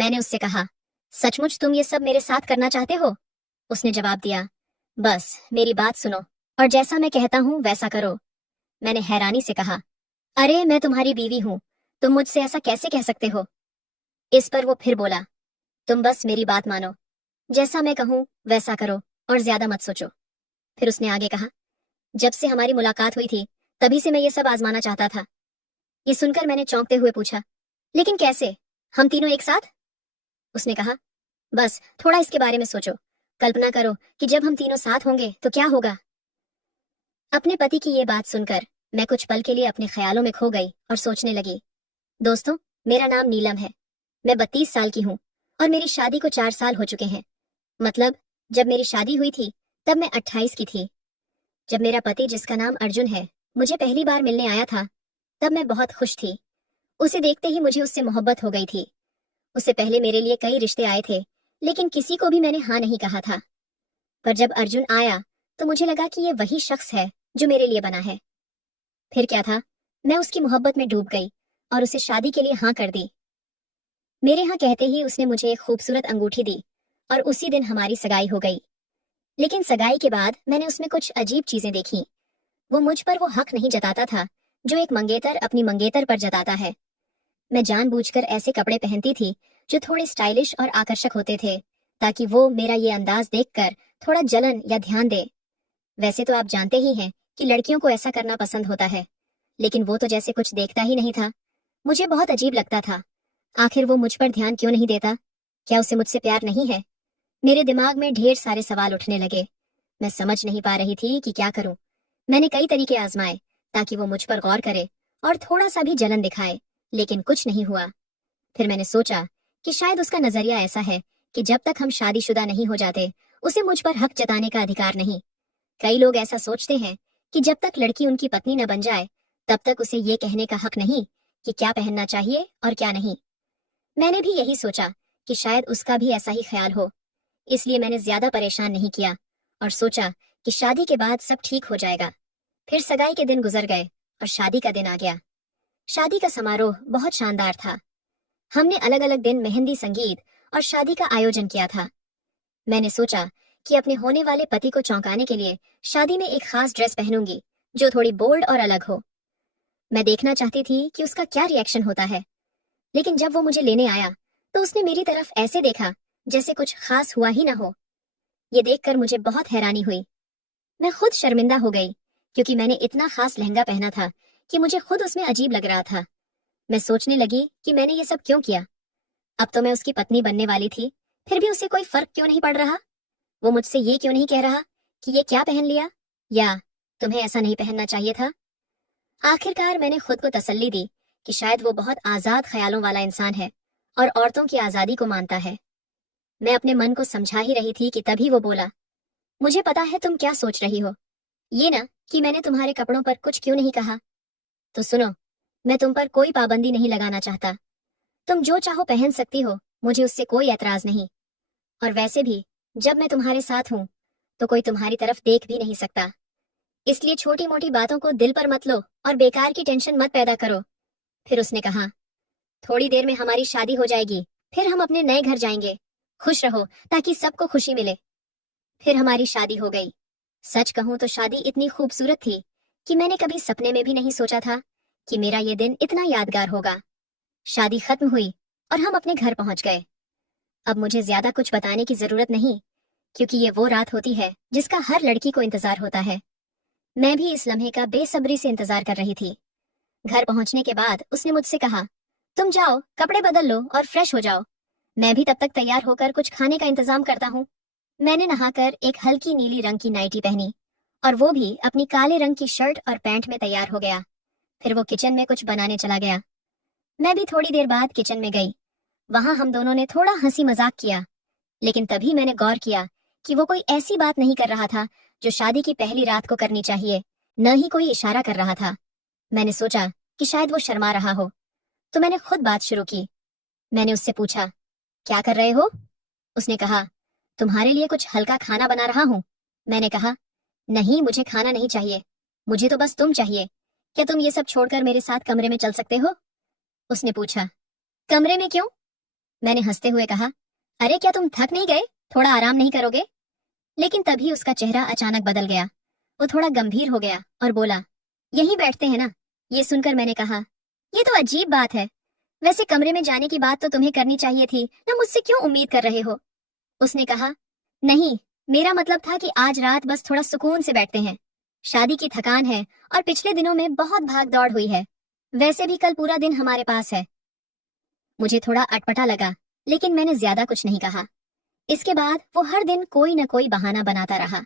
मैंने उससे कहा, सचमुच तुम ये सब मेरे साथ करना चाहते हो? उसने जवाब दिया, बस मेरी बात सुनो और जैसा मैं कहता हूँ वैसा करो। मैंने हैरानी से कहा, अरे मैं तुम्हारी बीवी हूँ, तुम मुझसे ऐसा कैसे कह सकते हो? इस पर वो फिर बोला, तुम बस मेरी बात मानो, जैसा मैं कहूँ वैसा करो और ज्यादा मत सोचो। फिर उसने आगे कहा, जब से हमारी मुलाकात हुई थी तभी से मैं ये सब आजमाना चाहता था। ये सुनकर मैंने चौंकते हुए पूछा, लेकिन कैसे, हम तीनों एक साथ? उसने कहा, बस थोड़ा इसके बारे में सोचो, कल्पना करो कि जब हम तीनों साथ होंगे तो क्या होगा। अपने पति की ये बात सुनकर मैं कुछ पल के लिए अपने ख्यालों में खो गई और सोचने लगी। दोस्तों, मेरा नाम नीलम है। मैं 32 साल की हूँ और मेरी शादी को 4 साल हो चुके हैं। मतलब जब मेरी शादी हुई थी तब मैं 28 की थी। जब मेरा पति, जिसका नाम अर्जुन है, मुझे पहली बार मिलने आया था तब मैं बहुत खुश थी। उसे देखते ही मुझे उससे मोहब्बत हो गई थी। उससे पहले मेरे लिए कई रिश्ते आए थे, लेकिन किसी को भी मैंने हाँ नहीं कहा था। पर जब अर्जुन आया तो मुझे लगा कि ये वही शख्स है जो मेरे लिए बना है। फिर क्या था, मैं उसकी मोहब्बत में डूब गई और उसे शादी के लिए हाँ कर दी। मेरे हाँ कहते ही उसने मुझे एक खूबसूरत अंगूठी दी और उसी दिन हमारी सगाई हो गई। लेकिन सगाई के बाद मैंने उसमें कुछ अजीब चीजें देखी। वो मुझ पर वो हक नहीं जताता था जो एक मंगेतर अपनी मंगेतर पर जताता है। मैं जानबूझकर ऐसे कपड़े पहनती थी जो थोड़े स्टाइलिश और आकर्षक होते थे, ताकि वो मेरा ये अंदाज देखकर थोड़ा जलन या ध्यान दे। वैसे तो आप जानते ही हैं कि लड़कियों को ऐसा करना पसंद होता है, लेकिन वो तो जैसे कुछ देखता ही नहीं था। मुझे बहुत अजीब लगता था। आखिर वो मुझ पर ध्यान क्यों नहीं देता? क्या उसे मुझसे प्यार नहीं है? मेरे दिमाग में ढेर सारे सवाल उठने लगे। मैं समझ नहीं पा रही थी कि क्या करूं। मैंने कई तरीके आजमाए ताकि वो मुझ पर गौर करे और थोड़ा सा भी जलन दिखाए, लेकिन कुछ नहीं हुआ। फिर मैंने सोचा कि शायद उसका नजरिया ऐसा है कि जब तक हम शादीशुदा नहीं हो जाते उसे मुझ पर हक जताने का अधिकार नहीं। कई लोग ऐसा सोचते हैं कि जब तक लड़की उनकी पत्नी न बन जाए तब तक उसे ये कहने का हक नहीं कि क्या पहनना चाहिए और क्या नहीं। मैंने भी यही सोचा कि शायद उसका भी ऐसा ही ख्याल हो, इसलिए मैंने ज्यादा परेशान नहीं किया और सोचा कि शादी के बाद सब ठीक हो जाएगा। फिर सगाई के दिन गुजर गए और शादी का दिन आ गया। शादी का समारोह बहुत शानदार था। हमने अलग अलग दिन मेहंदी, संगीत और शादी का आयोजन किया था। मैंने सोचा कि अपने होने वाले पति को चौंकाने के लिए शादी में एक खास ड्रेस पहनूंगी जो थोड़ी बोल्ड और अलग हो। मैं देखना चाहती थी कि उसका क्या रिएक्शन होता है। लेकिन जब वो मुझे लेने आया तो उसने मेरी तरफ ऐसे देखा जैसे कुछ खास हुआ ही ना हो। ये देखकर मुझे बहुत हैरानी हुई। मैं खुद शर्मिंदा हो गई क्योंकि मैंने इतना खास लहंगा पहना था कि मुझे खुद उसमें अजीब लग रहा था। मैं सोचने लगी कि मैंने ये सब क्यों किया। अब तो मैं उसकी पत्नी बनने वाली थी, फिर भी उसे कोई फर्क क्यों नहीं पड़ रहा? वो मुझसे ये क्यों नहीं कह रहा कि ये क्या पहन लिया, या तुम्हें ऐसा नहीं पहनना चाहिए था? आखिरकार मैंने खुद को तसल्ली दी कि शायद वो बहुत आजाद ख्यालों वाला इंसान है और औरतों की आजादी को मानता है। मैं अपने मन को समझा ही रही थी कि तभी वो बोला, मुझे पता है तुम क्या सोच रही हो, ये ना कि मैंने तुम्हारे कपड़ों पर कुछ क्यों नहीं कहा। तो सुनो, मैं तुम पर कोई पाबंदी नहीं लगाना चाहता। तुम जो चाहो पहन सकती हो, मुझे उससे कोई ऐतराज नहीं। और वैसे भी जब मैं तुम्हारे साथ हूं तो कोई तुम्हारी तरफ देख भी नहीं सकता। इसलिए छोटी मोटी बातों को दिल पर मत लो और बेकार की टेंशन मत पैदा करो। फिर उसने कहा, थोड़ी देर में हमारी शादी हो जाएगी, फिर हम अपने नए घर जाएंगे। खुश रहो ताकि सबको खुशी मिले। फिर हमारी शादी हो गई। सच कहूं तो शादी इतनी खूबसूरत थी कि मैंने कभी सपने में भी नहीं सोचा था कि मेरा ये दिन इतना यादगार होगा। शादी खत्म हुई और हम अपने घर पहुंच गए। अब मुझे ज्यादा कुछ बताने की जरूरत नहीं, क्योंकि ये वो रात होती है जिसका हर लड़की को इंतजार होता है। मैं भी इस लम्हे का बेसब्री से इंतजार कर रही थी। घर पहुंचने के बाद उसने मुझसे कहा, तुम जाओ, कपड़े बदल लो और फ्रेश हो जाओ। मैं भी तब तक तैयार होकर कुछ खाने का इंतजाम करता हूँ। मैंने नहाकर एक हल्की नीली रंग की नाइटी पहनी और वो भी अपनी काले रंग की शर्ट और पैंट में तैयार हो गया। फिर वो किचन में कुछ बनाने चला गया। मैं भी थोड़ी देर बाद किचन में गई। वहां हम दोनों ने थोड़ा हंसी मजाक किया, लेकिन तभी मैंने गौर किया कि वो कोई ऐसी बात नहीं कर रहा था जो शादी की पहली रात को करनी चाहिए, न ही कोई इशारा कर रहा था। मैंने सोचा कि शायद वो शर्मा रहा हो, तो मैंने खुद बात शुरू की। मैंने उससे पूछा, क्या कर रहे हो? उसने कहा, तुम्हारे लिए कुछ हल्का खाना बना रहा हूँ। मैंने कहा, नहीं, मुझे खाना नहीं चाहिए, मुझे तो बस तुम चाहिए। क्या तुम ये सब छोड़कर मेरे साथ कमरे में चल सकते हो? उसने पूछा, कमरे में क्यों? मैंने हंसते हुए कहा, अरे क्या तुम थक नहीं गए? थोड़ा आराम नहीं करोगे? लेकिन तभी उसका चेहरा अचानक बदल गया। वो थोड़ा गंभीर हो गया और बोला, यहीं बैठते हैं ना। ये सुनकर मैंने कहा, ये तो अजीब बात है। वैसे कमरे में जाने की बात तो तुम्हें करनी चाहिए थी ना, मुझसे क्यों उम्मीद कर रहे हो? उसने कहा, नहीं, मेरा मतलब था कि आज रात बस थोड़ा सुकून से बैठते हैं। शादी की थकान है और पिछले दिनों में बहुत भाग दौड़ हुई है। वैसे भी कल पूरा दिन हमारे पास है। मुझे थोड़ा अटपटा लगा, लेकिन मैंने ज्यादा कुछ नहीं कहा। इसके बाद वो हर दिन कोई न कोई बहाना बनाता रहा।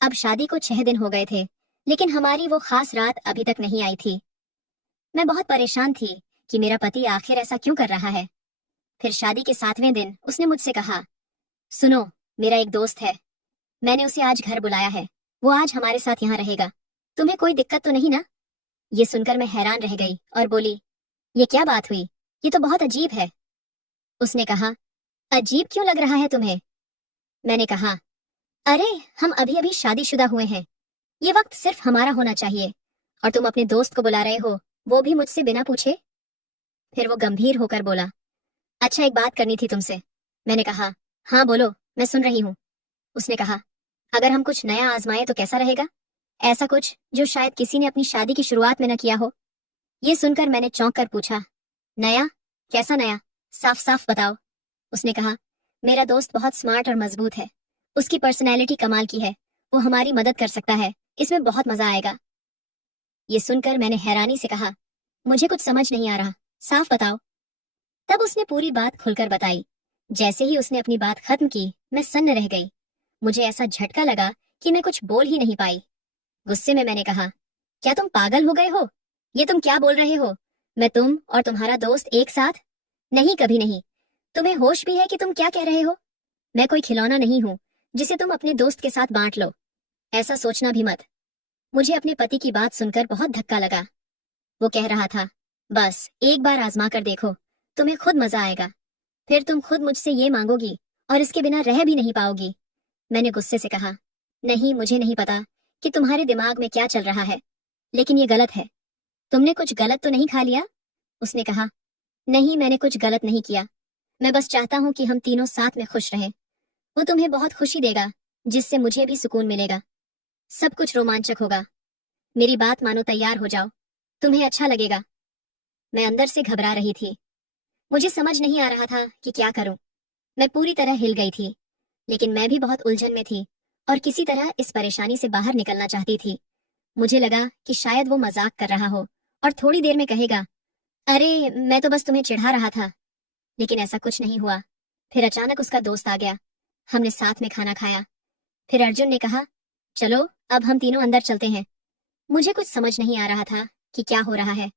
अब शादी को 6 दिन हो गए थे, लेकिन हमारी वो खास रात अभी तक नहीं आई थी। मैं बहुत परेशान थी कि मेरा पति आखिर ऐसा क्यों कर रहा है। फिर शादी के 7वें दिन उसने मुझसे कहा, सुनो, मेरा एक दोस्त है, मैंने उसे आज घर बुलाया है। वो आज हमारे साथ यहाँ रहेगा। तुम्हें कोई दिक्कत तो नहीं ना? ये सुनकर मैं हैरान रह गई और बोली, ये क्या बात हुई? ये तो बहुत अजीब है। उसने कहा, अजीब क्यों लग रहा है तुम्हें? मैंने कहा, अरे हम अभी अभी शादीशुदा हुए हैं। ये वक्त सिर्फ हमारा होना चाहिए, और तुम अपने दोस्त को बुला रहे हो, वो भी मुझसे बिना पूछे। फिर वो गंभीर होकर बोला, अच्छा एक बात करनी थी तुमसे। मैंने कहा, हाँ बोलो, मैं सुन रही हूँ। उसने कहा, अगर हम कुछ नया आजमाएं तो कैसा रहेगा? ऐसा कुछ जो शायद किसी ने अपनी शादी की शुरुआत में न किया हो। ये सुनकर मैंने चौंक कर पूछा, नया? कैसा नया? साफ साफ बताओ। उसने कहा, मेरा दोस्त बहुत स्मार्ट और मजबूत है। उसकी पर्सनैलिटी कमाल की है। वो हमारी मदद कर सकता है। इसमें बहुत मजा आएगा। ये सुनकर मैंने हैरानी से कहा, मुझे कुछ समझ नहीं आ रहा, साफ बताओ। तब उसने पूरी बात खुलकर बताई। जैसे ही उसने अपनी बात खत्म की, मैं सन्न रह गई। मुझे ऐसा झटका लगा कि मैं कुछ बोल ही नहीं पाई। गुस्से में मैंने कहा, क्या तुम पागल हो गए हो? ये तुम क्या बोल रहे हो? मैं तुम और तुम्हारा दोस्त एक साथ? नहीं, कभी नहीं। तुम्हें होश भी है कि तुम क्या कह रहे हो? मैं कोई खिलौना नहीं हूँ जिसे तुम अपने दोस्त के साथ बांट लो। ऐसा सोचना भी मत। मुझे अपने पति की बात सुनकर बहुत धक्का लगा। वो कह रहा था, बस एक बार आजमा कर देखो, तुम्हें खुद मजा आएगा। फिर तुम खुद मुझसे ये मांगोगी और इसके बिना रह भी नहीं पाओगी। मैंने गुस्से से कहा, नहीं, मुझे नहीं पता कि तुम्हारे दिमाग में क्या चल रहा है, लेकिन ये गलत है। तुमने कुछ गलत तो नहीं खा लिया? उसने कहा, नहीं, मैंने कुछ गलत नहीं किया। मैं बस चाहता हूँ कि हम तीनों साथ में खुश रहें। वो तुम्हें बहुत खुशी देगा, जिससे मुझे भी सुकून मिलेगा। सब कुछ रोमांचक होगा। मेरी बात मानो, तैयार हो जाओ, तुम्हें अच्छा लगेगा। मैं अंदर से घबरा रही थी। मुझे समझ नहीं आ रहा था कि क्या करूं। मैं पूरी तरह हिल गई थी, लेकिन मैं भी बहुत उलझन में थी और किसी तरह इस परेशानी से बाहर निकलना चाहती थी। मुझे लगा कि शायद वो मजाक कर रहा हो और थोड़ी देर में कहेगा, अरे मैं तो बस तुम्हें चिढ़ा रहा था। लेकिन ऐसा कुछ नहीं हुआ। फिर अचानक उसका दोस्त आ गया। हमने साथ में खाना खाया। फिर अर्जुन ने कहा, चलो अब हम तीनों अंदर चलते हैं। मुझे कुछ समझ नहीं आ रहा था कि क्या हो रहा है।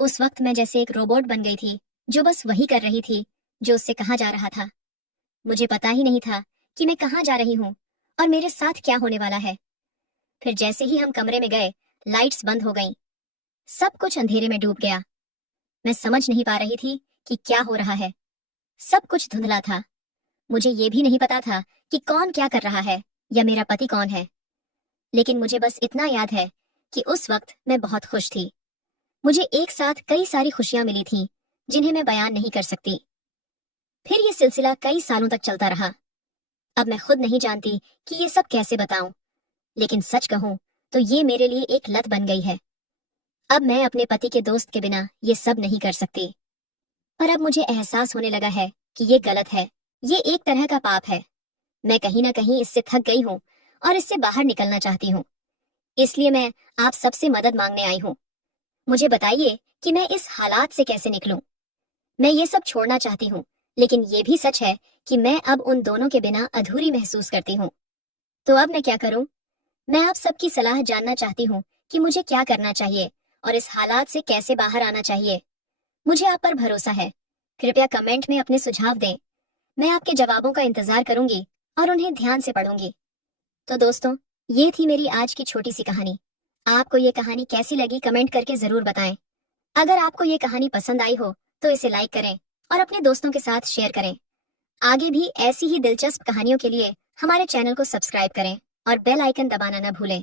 उस वक्त मैं जैसे एक रोबोट बन गई थी, जो बस वही कर रही थी जो उससे कहा जा रहा था। मुझे पता ही नहीं था कि मैं कहाँ जा रही हूँ और मेरे साथ क्या होने वाला है। फिर जैसे ही हम कमरे में गए, लाइट्स बंद हो गईं। सब कुछ अंधेरे में डूब गया। मैं समझ नहीं पा रही थी कि क्या हो रहा है। सब कुछ धुंधला था। मुझे ये भी नहीं पता था कि कौन क्या कर रहा है या मेरा पति कौन है। लेकिन मुझे बस इतना याद है कि उस वक्त मैं बहुत खुश थी। मुझे एक साथ कई सारी खुशियां मिली थीं, जिन्हें मैं बयान नहीं कर सकती। फिर ये सिलसिला कई सालों तक चलता रहा। अब मैं खुद नहीं जानती कि ये सब कैसे बताऊं, लेकिन सच कहूं तो ये मेरे लिए एक लत बन गई है। अब मैं अपने पति के दोस्त के बिना ये सब नहीं कर सकती। पर अब मुझे एहसास होने लगा है कि ये गलत है। ये एक तरह का पाप है। मैं कहीं ना कहीं इससे थक गई हूँ और इससे बाहर निकलना चाहती हूँ। इसलिए मैं आप सबसे मदद मांगने आई हूँ। मुझे बताइए कि मैं इस हालात से कैसे निकलूं। मैं ये सब छोड़ना चाहती हूँ, लेकिन ये भी सच है कि मैं अब उन दोनों के बिना अधूरी महसूस करती हूँ। तो अब मैं क्या करूं? मैं आप सबकी सलाह जानना चाहती हूँ कि मुझे क्या करना चाहिए और इस हालात से कैसे बाहर आना चाहिए। मुझे आप पर भरोसा है। कृपया कमेंट में अपने सुझाव दें। मैं आपके जवाबों का इंतजार करूंगी और उन्हें ध्यान से पढ़ूंगी। तो दोस्तों, ये थी मेरी आज की छोटी सी कहानी। आपको ये कहानी कैसी लगी कमेंट करके जरूर बताएं। अगर आपको ये कहानी पसंद आई हो तो इसे लाइक करें और अपने दोस्तों के साथ शेयर करें। आगे भी ऐसी ही दिलचस्प कहानियों के लिए हमारे चैनल को सब्सक्राइब करें और बेल आइकन दबाना न भूलें।